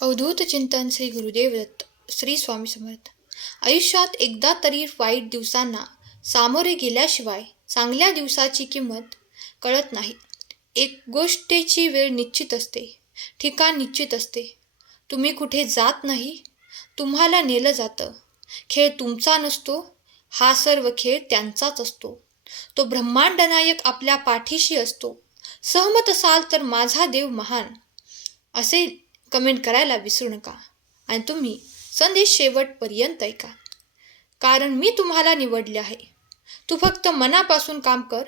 अवधूत चिंतन श्री गुरुदेव दत्त. श्री स्वामी समर्थ. आयुष्यात एकदा तरी वाईट दिवसांना सामोरे गेल्याशिवाय चांगल्या दिवसाची किंमत कळत नाही. एक गोष्टीची वेळ निश्चित असते, ठिकाण निश्चित असते. तुम्ही कुठे जात नाही, तुम्हाला नेलं जातं. खेळ तुमचा नसतो, हा सर्व खेळ त्यांचाच असतो. तो ब्रह्मांड नायक आपल्या पाठीशी असतो. सहमत असाल तर माझा देव महान असे कमेंट करायला विसरू नका. आणि तुम्ही संदेश शेवटपर्यंत ऐका, कारण मी तुम्हाला निवडले आहे. तू फक्त मनापासून काम कर,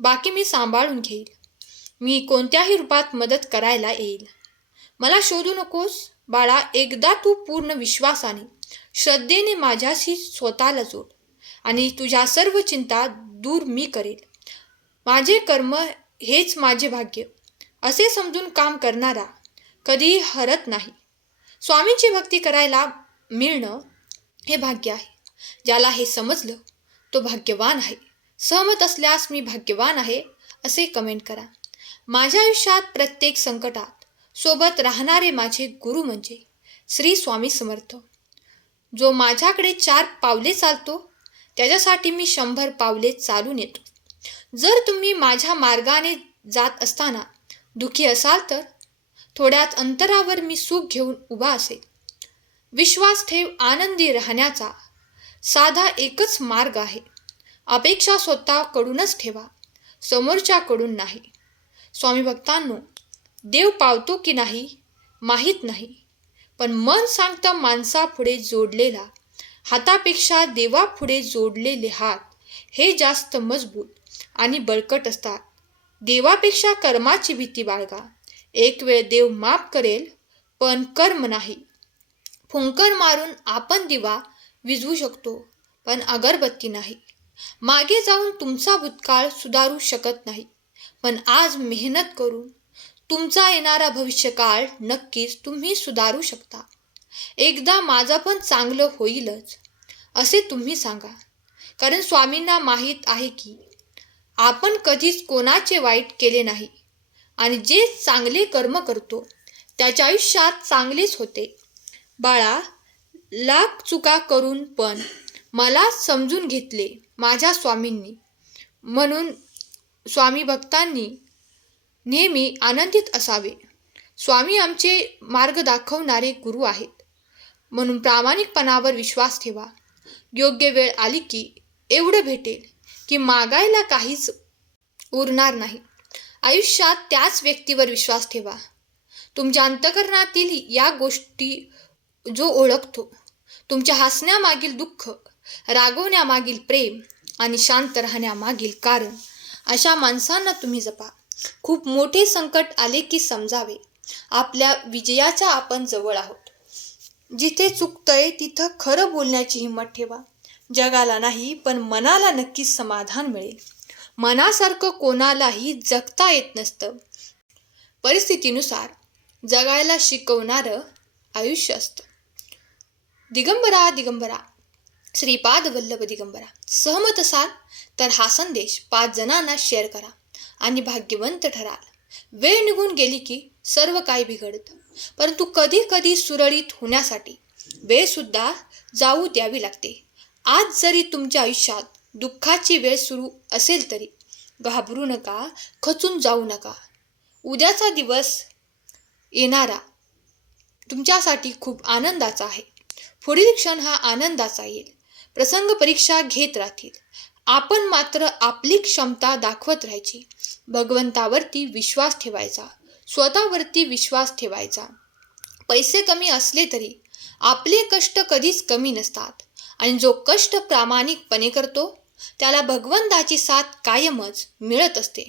बाकी मी सांभाळून घेईल. मी कोणत्याही रूपात मदत करायला येईल. मला शोधू नकोस बाळा. एकदा तू पूर्ण विश्वासाने, श्रद्धेने माझ्याशी स्वतःला जोड आणि तुझ्या सर्व चिंता दूर मी करेल. माझे कर्म हेच माझे भाग्य असे समजून काम करणारा कधीही हरत नाही. स्वामींची भक्ती करायला मिळणं हे भाग्य आहे. ज्याला हे समजलं तो भाग्यवान आहे. सहमत असल्यास मी भाग्यवान आहे असे कमेंट करा. माझ्या आयुष्यात प्रत्येक संकटात सोबत राहणारे माझे गुरु म्हणजे श्री स्वामी समर्थ. जो माझ्याकडे 4 पावले चालतो त्याच्यासाठी मी 100 पावले चालून येतो. जर तुम्ही माझ्या मार्गाने जात असताना दुःखी असाल तर थोड्याच अंतरावर मी सुख घेऊन उभा असेल. विश्वास ठेव. आनंदी राहण्याचा साधा एकच मार्ग आहे. अपेक्षा स्वतःकडूनच ठेवा, समोरच्याकडून नाही. स्वामी भक्तांनो, देव पावतो की नाही माहीत नाही, पण मन सांगतं माणसापुढे जोडलेला हातापेक्षा देवापुढे जोडलेले हात हे जास्त मजबूत आणि बळकट असतात. देवापेक्षा कर्माची भीती बाळगा. एक वेळ देव माफ करेल, पण कर्म नाही. फुंकर मारून आपण दिवा विझवू शकतो, पण अगरबत्ती नाही. मागे जाऊन तुमचा भूतकाळ सुधारू शकत नाही, पण आज मेहनत करून तुमचा येणारा भविष्यकाळ नक्कीच तुम्ही सुधारू शकता. एकदा माझं पण चांगलं होईलच असे तुम्ही सांगा, कारण स्वामींना माहीत आहे की आपण कधीच कोणाचे वाईट केले नाही आणि जे चांगले कर्म करतो त्याच्या आयुष्यात चांगलेच होते. बाळा, लाख चुका करून पण मला समजून घेतले माझ्या स्वामींनी. म्हणून स्वामी भक्तांनी नेहमी आनंदित असावे. स्वामी आमचे मार्ग दाखवणारे गुरु आहेत, म्हणून प्रामाणिकपणावर विश्वास ठेवा. योग्य वेळ आली की एवढं भेटेल की मागायला काहीच उरणार नाही. आयुष्यात त्याच व्यक्तीवर विश्वास ठेवा. तुमच्या अंतःकरणातील या गोष्टी जो ओळखतो. तुमच्या हसण्यामागील दुःख, रागवण्यामागील प्रेम आणि शांत राहण्यामागील कारण. अशा माणसांना तुम्ही जपा. खूप मोठे संकट आले की समजावे, आपल्या विजयाच्या आपण जवळ आहोत. जिथे चुकतंय तिथं खरं बोलण्याची हिंमत ठेवा. जगाला नाही पण मनाला नक्कीच समाधान मिळेल. मनासारखं कोणालाही जगता येत नसतं. परिस्थितीनुसार जगायला शिकवणारं आयुष्य असतं. दिगंबरा दिगंबरा, श्रीपाद वल्लभ दिगंबरा. सहमत असाल तर हा संदेश 5 जणांना शेअर करा आणि भाग्यवंत ठराल. वेळ निघून गेली की सर्व काही बिघडतं, परंतु कधी कधी सुरळीत होण्यासाठी वेळसुद्धा जाऊ द्यावी लागते. आज जरी तुमच्या आयुष्यात दुःखाची वेळ सुरू असेल तरी घाबरू नका, खचून जाऊ नका. उद्याचा दिवस येणारा तुमच्यासाठी खूप आनंदाचा आहे. पुढील क्षण हा आनंदाचा येईल. प्रसंग परीक्षा घेत राहतील. आपण मात्र आपली क्षमता दाखवत राहायची. भगवंतावरती विश्वास ठेवायचा, स्वतःवरती विश्वास ठेवायचा. पैसे कमी असले तरी आपले कष्ट कधीच कमी नसतात आणि जो कष्ट प्रामाणिकपणे करतो त्याला भगवंताची साथ कायमच मिळत असते.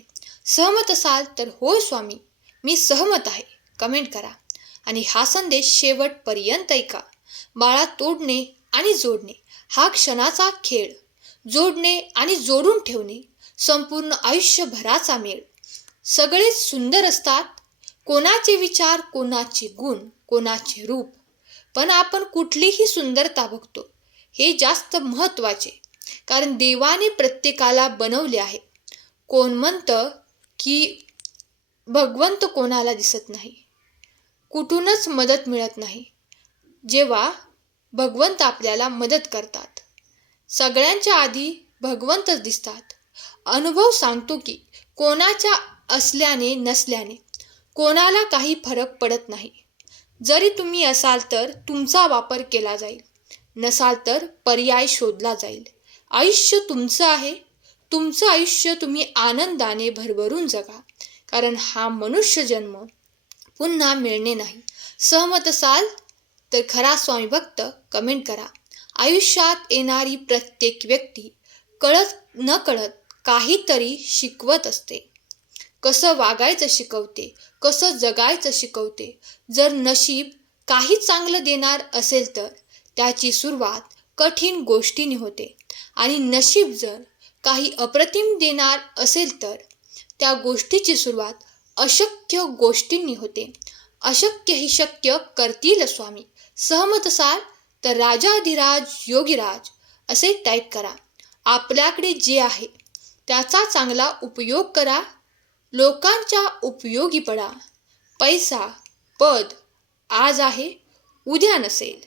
सहमत असाल तर होय स्वामी मी सहमत आहे कमेंट करा आणि हा संदेश शेवटपर्यंत ऐका. बाळा, तोडणे आणि जोडणे हा क्षणाचा खेळ. जोडणे आणि जोडून ठेवणे संपूर्ण आयुष्यभराचा मेळ. सगळेच सुंदर असतात, कोणाचे विचार, कोणाचे गुण, कोणाचे रूप, पण आपण कुठलीही सुंदरता बघतो हे जास्त महत्त्वाचे, कारण देवाने प्रत्येकाला बनवले आहे. कोण म्हणतं की भगवंत कोणाला दिसत नाही, कुठूनच मदत मिळत नाही, जेव्हा भगवंत आपल्याला मदत करतात. सगळ्यांच्या आधी भगवंतच दिसतात. अनुभव सांगतो की कोणाच्या असल्याने नसल्याने कोणाला काही फरक पडत नाही. जरी तुम्ही असाल तर तुमचा वापर केला जाईल, नसाल तर पर्याय शोधला जाईल. आयुष्य तुमचं आहे. तुमचं आयुष्य तुम्ही आनंदाने भरभरून जगा, कारण हा मनुष्य जन्म पुन्हा मिळणे नाही. सहमत असाल तर खरा स्वामी भक्त कमेंट करा. आयुष्यात येणारी प्रत्येक व्यक्ती कळत न कळत काहीतरी शिकवत असते. कसं वागायचं शिकवते, कसं जगायचं शिकवते. जर नशीब काही चांगलं देणार असेल तर त्याची सुरुवात कठीण गोष्टीने होते, आणि नशीब जर काही अप्रतिम देणार असेल तर त्या गोष्टीची सुरुवात अशक्य गोष्टींनी होते. अशक्य ही शक्य करतील स्वामी. सहमत असाल तर राजाधिराज योगीराज असे टाईप करा. आपल्याकडे जे आहे त्याचा चांगला उपयोग करा. लोकांच्या उपयोगी पडा. पैसा, पद आज आहे, उद्या नसेल,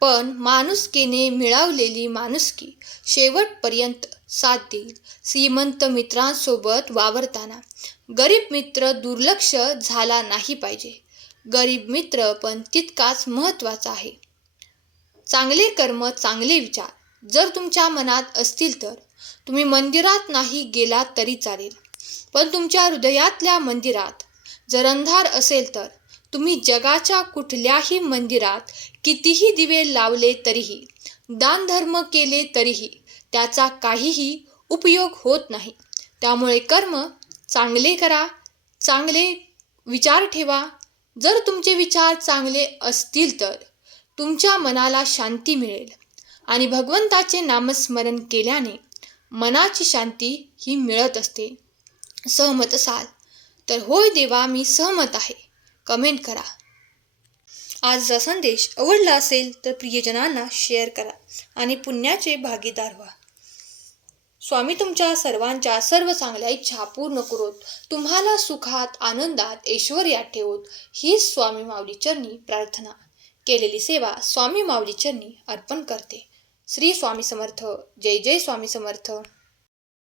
पण माणुसकीने मिळवलेली माणुसकी शेवटपर्यंत साथ देईल. श्रीमंत मित्रांसोबत वावरताना गरीब मित्र दुर्लक्ष झाला नाही पाहिजे. गरीब मित्र पण तितकाच महत्त्वाचा आहे. चांगले कर्म, चांगले विचार जर तुमच्या मनात असतील तर तुम्ही मंदिरात नाही गेलात तरी चालेल, पण तुमच्या हृदयातल्या मंदिरात जर अंधार असेल तर तुम्ही जगाच्या कुठल्याही मंदिरात कितीही दिवे लावले तरीही, दानधर्म केले तरीही त्याचा काहीही उपयोग होत नाही. त्यामुळे कर्म चांगले करा, चांगले विचार ठेवा. जर तुमचे विचार चांगले असतील तर तुमच्या मनाला शांती मिळेल, आणि भगवंताचे नामस्मरण केल्याने मनाची शांती ही मिळत असते. सहमत असाल तर होय देवा मी सहमत आहे कमेंट करा. आजचा संदेश आवडला असेल तर प्रियजनांना शेअर करा आणि पुण्याचे भागीदार व्हा. स्वामी तुमच्या सर्वांच्या सर्व चांगल्या इच्छा पूर्ण करोत, तुम्हाला सुखात, आनंदात, ऐश्वर्यात ठेवोत, ही स्वामी माऊली चरणी प्रार्थना. केलेली सेवा स्वामी माऊली चरणी अर्पण करते. श्री स्वामी समर्थ. जय जय स्वामी समर्थ.